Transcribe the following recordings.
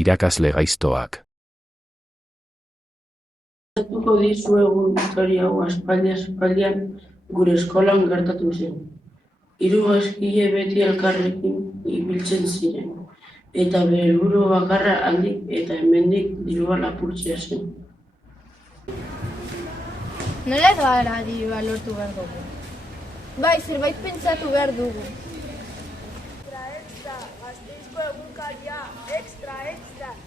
irakasle gaiztoak. Kontatuko dizuegu historia hau aspaldian gure eskolan gertatu zen. 3 gaizkile beti elkarrekin ibiltzen ziren, eta bere helburu bakarra handik eta hemendik dirua lapurtzea zen. Nola ez gara dirua lortu behar dugu? Bai, zerbait pentsatu behar dugu. Extra, Gasteizko egunkaria! Extra,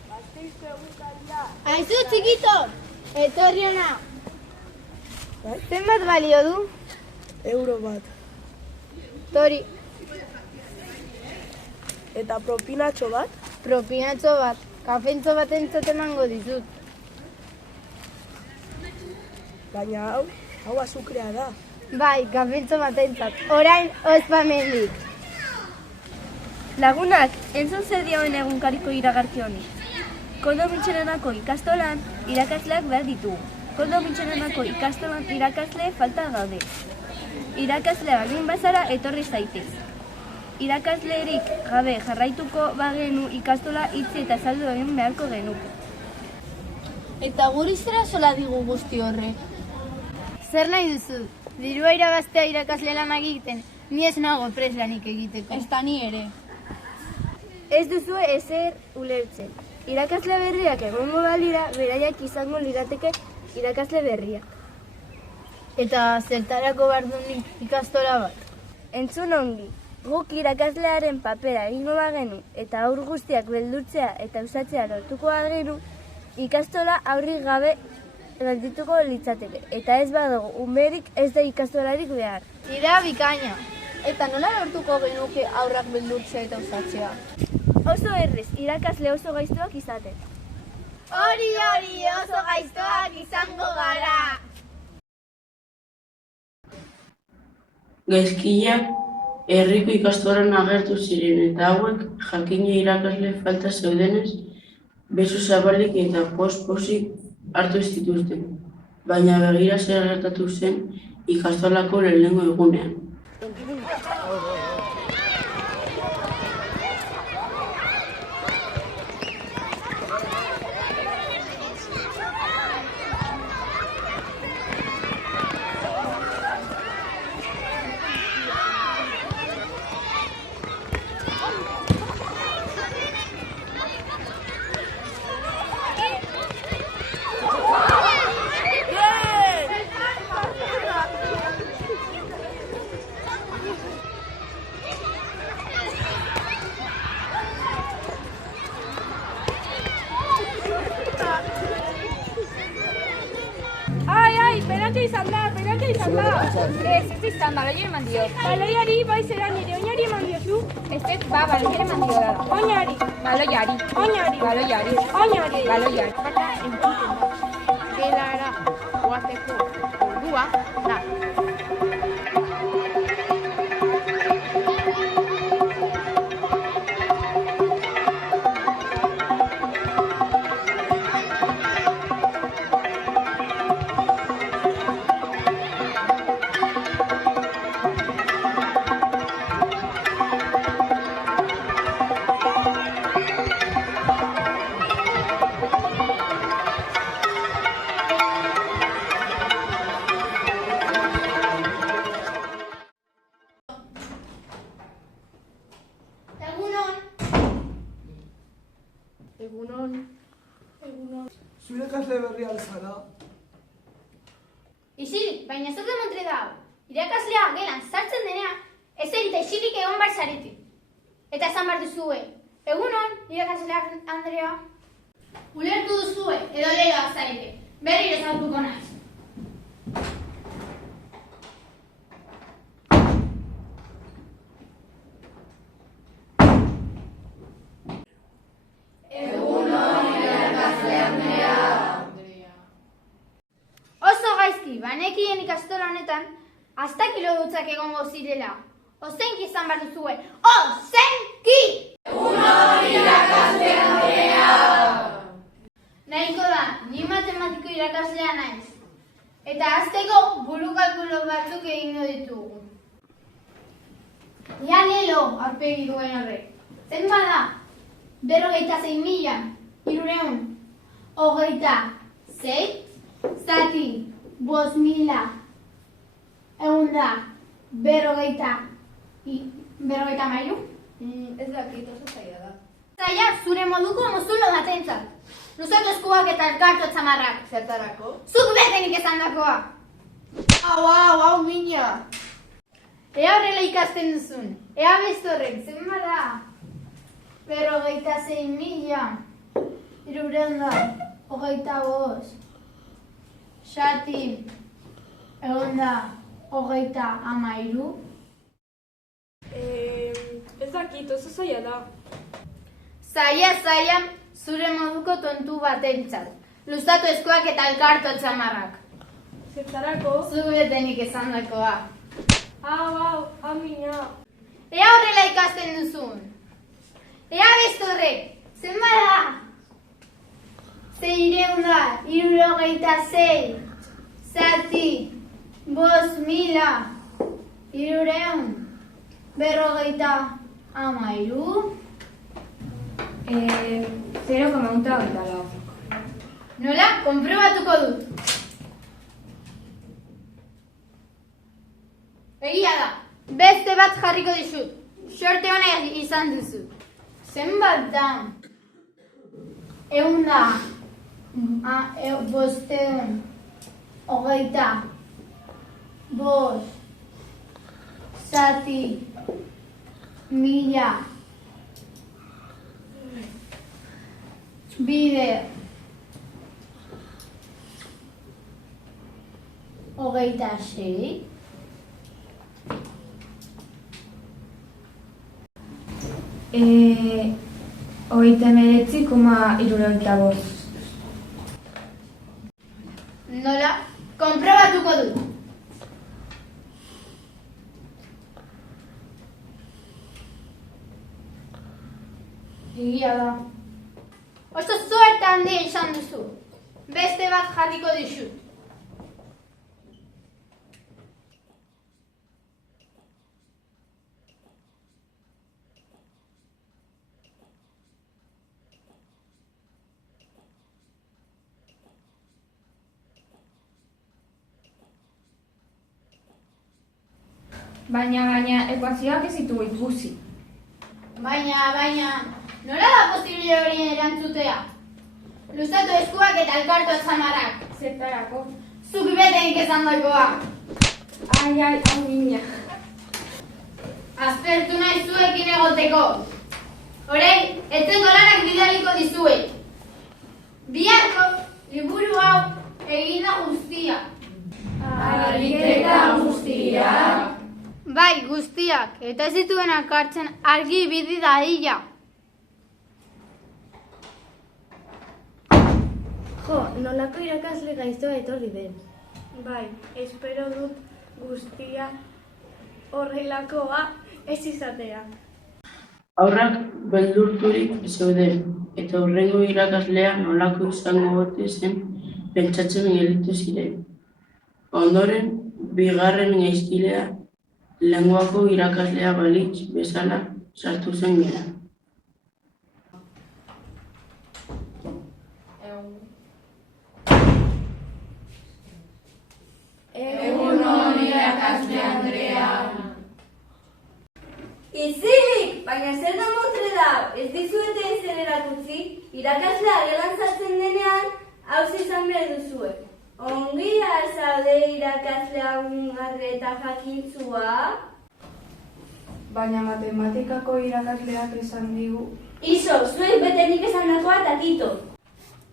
Gasteizko egunkaria! Aizu, txikito! Etorri hona! Zenbat balio du? €1. Tori, Eta propinatxo bat? propinatxo bat, kafentxo bat entzat emango dizut. Baina hau azukrea da. Bai, kafentxo bat entzat, orain ospamendik. Lagunak, entzun zer dioen egunkariko iragarki honi. Koldo Mitxelenako ikastolan irakasleak behar ditugu. Koldo Mitxelenako ikastolan irakasle falta gaude. Irakasle baldin bazara etorri zaitez. Irakaslerik gabe jarraituko bagenu ikastola itzi eta saldu egin beharko genuke. Eta guri zera sola digu guzti horrek. Zer nahi duzu? Dirua irabaztea irakasle lanak egiten, ni ez nago prest lanik egiteko. Ez da ni ere. Ez duzue ezer ulertzen. Irakasle berriak egongo balira, beraiak izango lirateke irakasle berriak. Eta zertarako behar duen ikastola bat. Entzun ongi, guk irakaslearen papera egingo bagenu eta haur guztiak beldurtzea eta usatzea lortuko bagenu, ikastola aurrik gabe geldituko litzateke. Eta ez badago, umerik ez da ikastolarik behar. Idea bikaina. Eta nola lortuko genuke aurrak beldurtzea eta usatzea? Oso errez, irakasle oso gaiztuak izaten. Hori, oso gaiztoak izango gara! Gaizkileak herriko ikastolan agertu ziren eta hauek jakina irakasle falta zeudenez, beso zabalik eta poz-pozik hartu ez dituzten. Baina begira zer gertatu zen ikastolako lehenengo egunean. Penalti izan da! Ez izan, baloia eman dio. Baloiari, bai zera nire oinari eman diozu? Ez, baloiari eman dio da. Oinari. Baloiari. Bata entzuten da. Gelara joateko ordua da. Egunon. Zure ikasle berria alzara? Isilik, baina zer demontre da hau. Irakaslea gelan sartzen denean, ezer eta isilik egon bar zarete. Eta esan behar duzue, egunon, irakaslea Andrea. Ulertu duzue, edo lehioa zarete. Berriro zautuko naiz. Banekien ikastola honetan, aztakilo dutzak egongo zirela. Ozenki izan behar duzue. Ozenki! Egunon irakasle Andrea! Nahiko da, ni matematiko irakaslea naiz. Eta hasteko buru kalkulo batzuk egingo ditugu. Ia lelo aurpegi duen horrek. Zen bada, 46.000 sei, zati, 5.153. Ez dakit, oso zaila da. Zaila, zure moduko mozulo batentzat. Luzatu eskuak eta elkartu txamarrak. Zertarako? Zuk betenik esan dakoa. Hau, mina! Ea horrela ikasten duzun. Ea bestorrek, zenbat da? 56.325. Zati, 133. Ez dakit, oso zaila da. Zaila, zure moduko tontu batentzat. Luzatu eskuak eta elkartu txamarrak. Zertarako? Zuk betenik esan dakoa. Hau, mina. Ea horrela ikasten duzun. Ea bestorrek, zenbat da? 666. Zati, 5.353. 0,134. Nola? Konprobatuko dut. Egia da. Beste bat jarriko dizut. Sorte ona izan duzu. Zenbat da? 500. Zati 1000. Bider 26. Hogeita hemeretzi koma hirurogeita bost. Nola? Konprobatuko dut. Egia da. Oso zuerte handia izan duzu. Beste bat jarriko dizut. Baina ekuazioak ez ditugu ikusi. Baina, nola da posible horien erantzutea? Luzatu eskuak eta elkartu atzamarrak. Zertarako? Zuk betenik esan dakoa. Hau mina. Aztertu nahi zuekin egoteko. Orain, etzengo lanak bidaliko dizuet. Biharko, liburu hau eginda guztia. Ariketa guztiak. Bai, guztiak, eta ez dituen akartzen argi bidi da hila. Jo, nolako irakasle gaiztoa etorri den. Bai, espero dut guztia horrelakoa ez izatea. Haurrak beldurturik zeuden, eta hurrengo irakaslea nolako izango ote zen pentsatzen gelditu ziren. Ondoren, bigarren gaizkilea lenguako irakaslea balitz bezala sartu zen gera. Egun on irakasle Andrea. Izilik, baina zer da montre da? Ez dizuete ezer erakutsi, irakaslea gelan sartzen denean, hauz izan behar duzue. Ongi azalde irakasle agungarri eta jakintzua? Baina matematikako irakasleak esan digu. Iso, zuek betenik esan dakoa eta kito.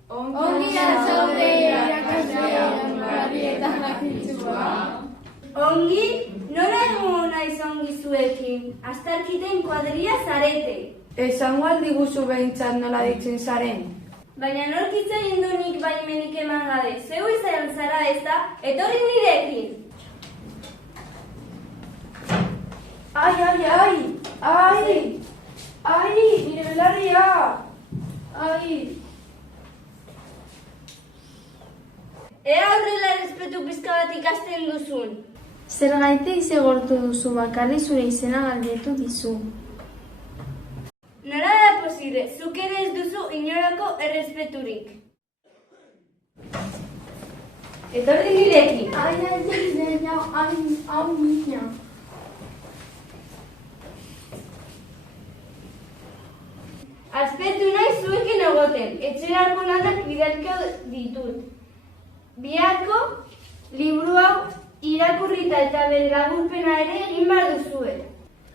Ongi azalde irakasle agungarri eta jakintzua. Ongi, nola egon naiz ongi zuekin? Astarkiten kuadria zarete. Esango aldiguzu behintzat nola ditzen zaren. Baina norkitza nik baimenik eman gabe. Zeu izan zara ez da, etorri nirekin. Ai, nire belarria! Ai! Ea horrela errespetu pizka bat ikasten duzun. Zergaitik zigortu duzu bakarri zure izena galdetu dizu. Nora da posible, zuk ere ez duzu inorako errespeturik. Etorri nirekin. Amina. Azpetu nahi zuekin egoten, etxerako lanak bidalko ditut. Biharko, liburu hau irakurrita eta bere laburpena ere egin behar duzue.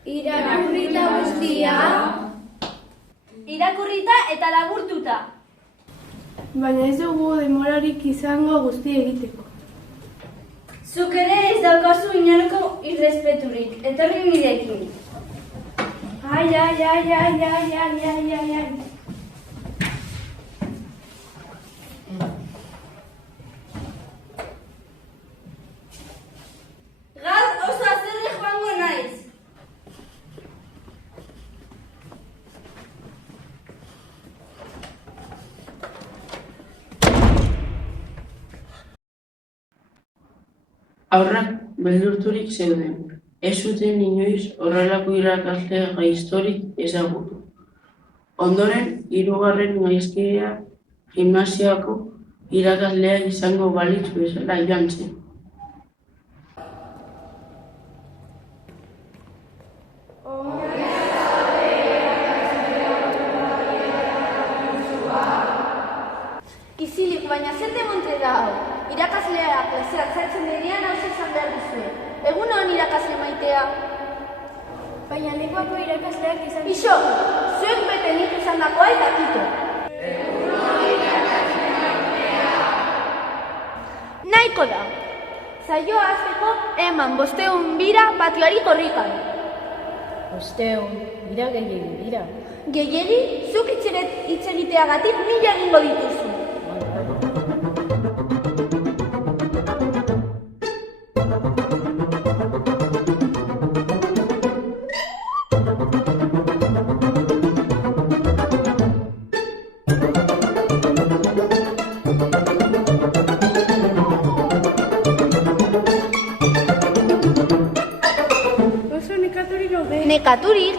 Irakurrita guztia. Irakurrita eta laburtuta. Baina ez dugu demorarik izango guzti egiteko. Zuk ere ez daukazu inorako irrespeturik, etorri nirekin. Ai. Gaur oso haserre joango naiz. Haurrak beldurturik zeuden. Ez zuten inoiz horrelako irakasle gaiztorik ezagutu. Ondoren, 3. gaizkidea gimnasiako irakaslea izango balitz bezala joan zen. Isilik, baina zer demontre da hau? Irakasleak klaseak sartzen denean hau esan behar duzue. Egun hon irakasle maitea. Baina lenguako irakasleak izan... Ixo, zuek bete nik esan dakoa eta kito. Nahiko da. Zaioa azteko eman 500 bira patioari korrikan. 500 bira gehiegi dira. Gehiegi, zuk hitz egiteagatik 1000 egingo dituzu. Oso nekaturik gaude. Nekaturik?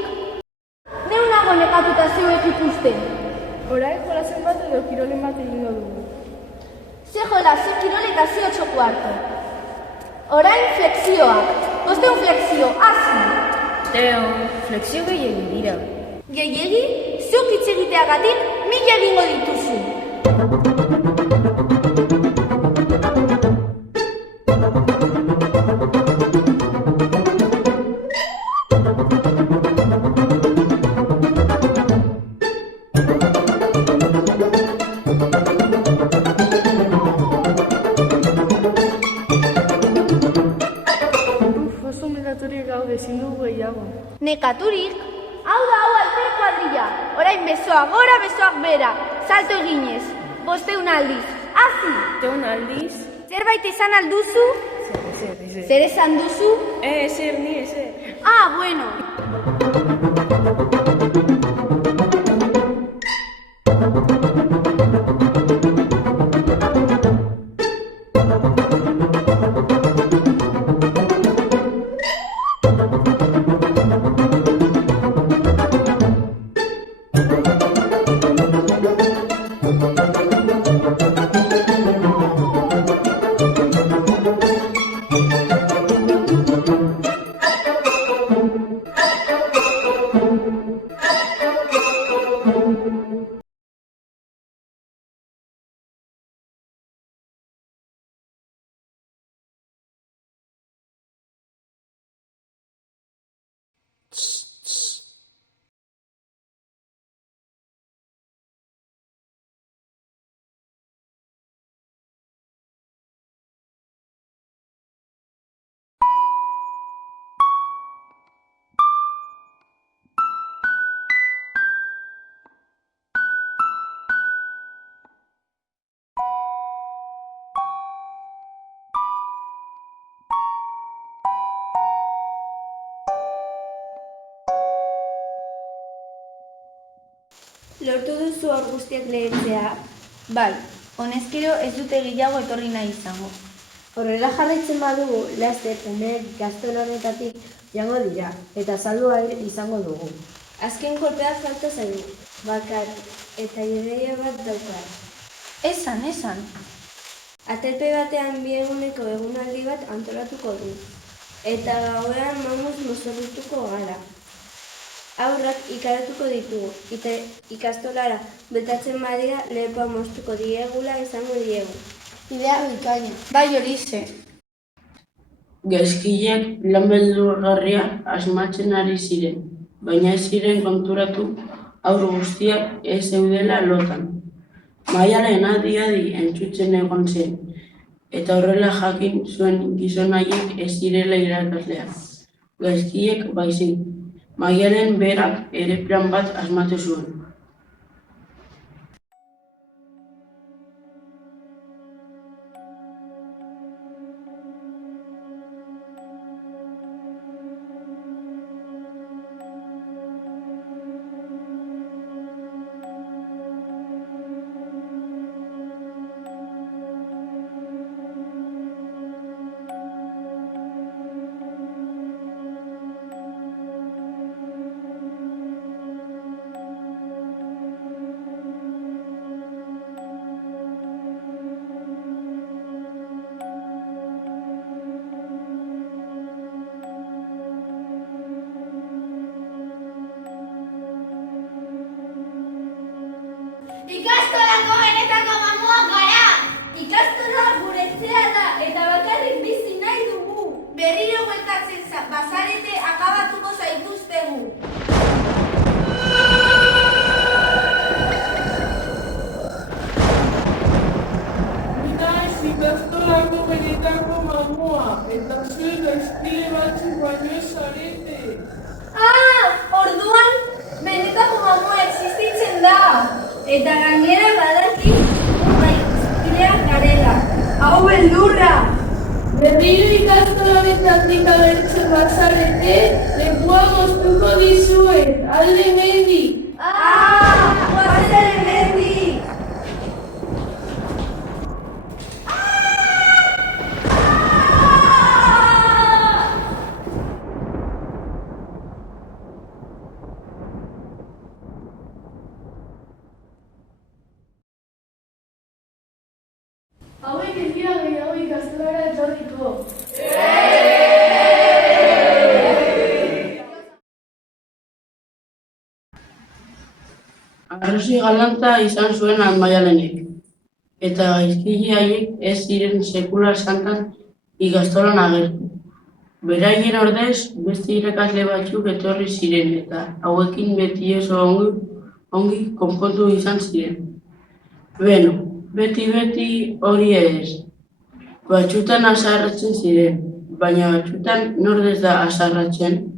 Neu nago nekatuta zeuek ikusten. Orain jolasen bat edo kirolen bat egingo dugu. Ze jola, ze kirol eta ze 8:15. Orain flexioak. 500 flexio, hasi. Teo, flexio gehiegi dira. Gehiegi, zuk hitz egiteagatik 1000 egingo dituzu. Oso nekaturik gaude, ezin dugu gehiago. Nekaturik? Hau da hau alfer kuadrilla. Orain besoak gora, besoak bera. Salto eginez. 500 aldiz. Hasi! 500 aldiz? Zerbait esan alduzu? Ezer. Zer esan duzu? Ezer, ni ezer. Ah, bueno. Lortu duzu hor guztiak lehetzea? Bai, honezkero ez dute gehiago etorri nahi izango. Horrela jarraitzen badugu, laster umeek gaztelonetatik jango dira, eta salua izango dugu. Azken kolpea falta zaigu. bakar eta ideia bat daukat. Esan. Aterpe batean 2 eguneko egunaldi bat antolatuko du. Eta gauean mamuz mozorrotuko gara. Aurrak ikaratuko ditugu, eta ikastolara betatzen badira lepoa moztuko diegula izango diegu. Idea bikaina. Bai horixe. Gaizkileak lan beldurgarria asmatzen ari ziren, baina ez ziren konturatu haur guztiak ez zeudela lotan. Maialen adi entzutzen egon zen, eta horrela jakin zuen gizon haiek ez direla irakasleak. Gaizkileek baizik, Maialen berak ere plan bat asmatu zuen. Ikastolako benetako mamuak gara! Ikastola gure etxea da eta bakarrik bizi nahi dugu. Berriro bueltatzen bazarete akabatuko zaituztegu. Ikastolako benetako mamua eta zuen gaizkile batzuk baino ez zarete. Orduan benetako mamua existitzen da. Eta gainera badaki gaizkileak garela. Hau beldurra! Berriro ikastola betatik agertzen bazarete, lepoa moztuko dizuet, alde hemendik. Guazen hemendik! Hauek ez dira gehiago ikastolara etorriko. Arrazoi galanta izan zuen Maialenek, eta gaizkile haiek ez ziren sekula santan ikastolan agertu. Beraien ordez, beste irakasle batzuk etorri ziren eta hauekin beti oso ongi konpontu izan ziren. Beno, beti hori ez. Batzutan azarratzen ziren, baina batzutan nor ez da azarratzen.